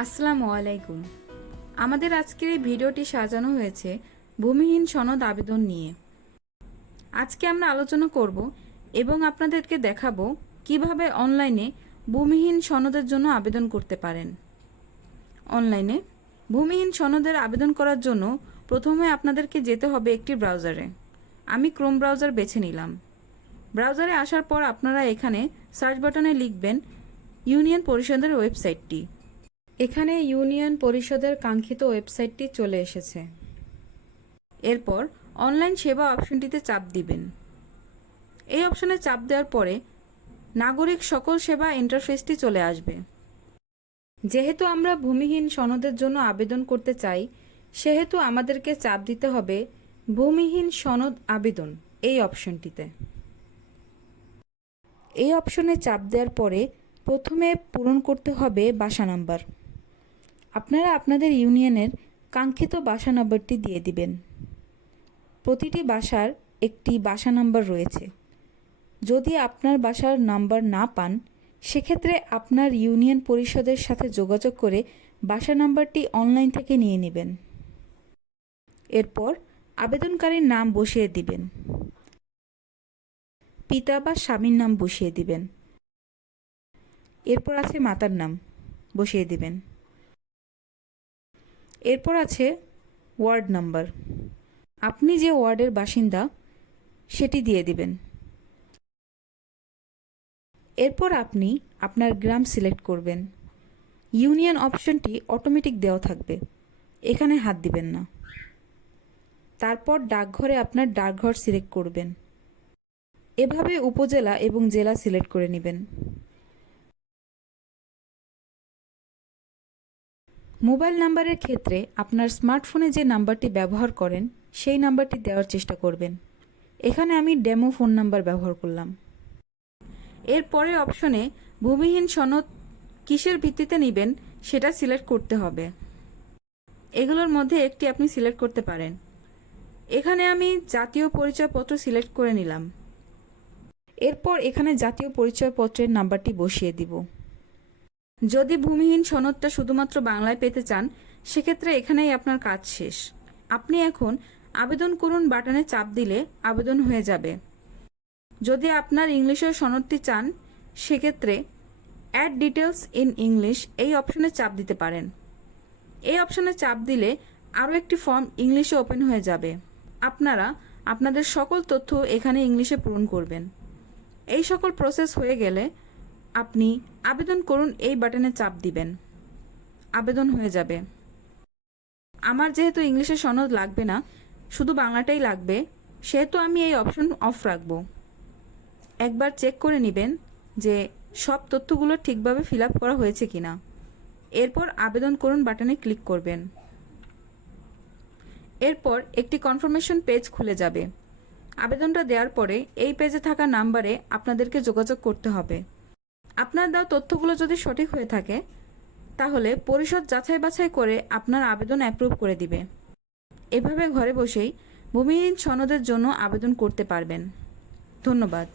আসসালামু আলাইকুম। আমাদের আজকের এই ভিডিওটি সাজানো হয়েছে ভূমিহীন সনদ আবেদন নিয়ে। আজকে আমরা আলোচনা করব এবং আপনাদেরকে দেখাবো কীভাবে অনলাইনে ভূমিহীন সনদের জন্য আবেদন করতে পারেন। অনলাইনে ভূমিহীন সনদের আবেদন করার জন্য প্রথমে আপনাদেরকে যেতে হবে একটি ব্রাউজারে। আমি ক্রোম ব্রাউজার বেছে নিলাম। ব্রাউজারে আসার পর আপনারা এখানে সার্চ বাটনে লিখবেন ইউনিয়ন পরিষদের ওয়েবসাইটটি। এখানে ইউনিয়ন পরিষদের কাঙ্ক্ষিত ওয়েবসাইটটি চলে এসেছে। এরপর অনলাইন সেবা অপশনটিতে চাপ দিবেন। এই অপশনে চাপ দেওয়ার পরে নাগরিক সকল সেবা ইন্টারফেসটি চলে আসবে। যেহেতু আমরা ভূমিহীন সনদের জন্য আবেদন করতে চাই, সেহেতু আমাদেরকে চাপ দিতে হবে ভূমিহীন সনদ আবেদন এই অপশনটিতে। এই অপশনে চাপ দেওয়ার পরে প্রথমে পূরণ করতে হবে বাসা নাম্বার। আপনারা আপনাদের ইউনিয়নের কাঙ্ক্ষিত বাসা নম্বরটি দিয়ে দিবেন। প্রতিটি বাসার একটি বাসা নাম্বার রয়েছে। যদি আপনার বাসার নাম্বার না পান, সেক্ষেত্রে আপনার ইউনিয়ন পরিষদের সাথে যোগাযোগ করে বাসা নাম্বারটি অনলাইন থেকে নিয়ে নেবেন। এরপর আবেদনকারীর নাম বসিয়ে দিবেন। পিতা বা স্বামীর নাম বসিয়ে দিবেন। এরপর আছে মাতার নাম বসিয়ে দিবেন। এরপর আছে ওয়ার্ড নাম্বার। আপনি যে ওয়ার্ডের বাসিন্দা, সেটি দিয়ে দিবেন। এরপর আপনি আপনার গ্রাম সিলেক্ট করবেন। ইউনিয়ন অপশনটি অটোমেটিক দেওয়া থাকবে। এখানে হাত দিবেন না। তারপর ডাকঘরে আপনার ডাকঘর সিলেক্ট করবেন। এভাবে উপজেলা এবং জেলা সিলেক্ট করে নেবেন। মোবাইল নাম্বারের ক্ষেত্রে আপনার স্মার্টফোনে যে নাম্বারটি ব্যবহার করেন, সেই নাম্বারটি দেওয়ার চেষ্টা করবেন। এখানে আমি ডেমো ফোন নাম্বার ব্যবহার করলাম। এর পরের অপশনে ভূমিহীন সনদ কিসের ভিত্তিতে নেবেন, সেটা সিলেক্ট করতে হবে। এগুলোর মধ্যে একটি আপনি সিলেক্ট করতে পারেন। এখানে আমি জাতীয় পরিচয়পত্র সিলেক্ট করে নিলাম। এরপর এখানে জাতীয় পরিচয়পত্রের নাম্বারটি বসিয়ে দিব। যদি ভূমিহীন সনদটা শুধুমাত্র বাংলায় পেতে চান, সেক্ষেত্রে এখানেই আপনার কাজ শেষ। আপনি এখন আবেদন করুন বাটনে চাপ দিলে আবেদন হয়ে যাবে। যদি আপনার ইংলিশের সনদটি চান, সেক্ষেত্রে অ্যাড ডিটেলস ইন ইংলিশ এই অপশনে চাপ দিতে পারেন। এই অপশনে চাপ দিলে আরও একটি ফর্ম ইংলিশে ওপেন হয়ে যাবে। আপনারা আপনাদের সকল তথ্য এখানে ইংলিশে পূরণ করবেন। এই সকল প্রসেস হয়ে গেলে আপনি আবেদন করুন এই বাটনে চাপ দিবেন। আবেদন হয়ে যাবে। আমার যেহেতু ইংলিশে সনদ লাগবে না, শুধু বাংলাটাই লাগবে, সেহেতু আমি এই অপশন অফ রাখব। একবার চেক করে নেবেন যে সব তথ্যগুলো ঠিকভাবে ফিল আপ করা হয়েছে কিনা। এরপর আবেদন করুন বাটনে ক্লিক করবেন। এরপর একটি কনফার্মেশন পেজ খুলে যাবে। আবেদনটা দেওয়ার পরে এই পেজে থাকা নাম্বারে আপনাদেরকে যোগাযোগ করতে হবে। আপনার দেওয়া তথ্যগুলো যদি সঠিক হয়ে থাকে, তাহলে পরিষদ যাচাই বাছাই করে আপনার আবেদন অ্যাপ্রুভ করে দিবে। এভাবে ঘরে বসেই ভূমিহীন সনদের জন্য আবেদন করতে পারবেন। ধন্যবাদ।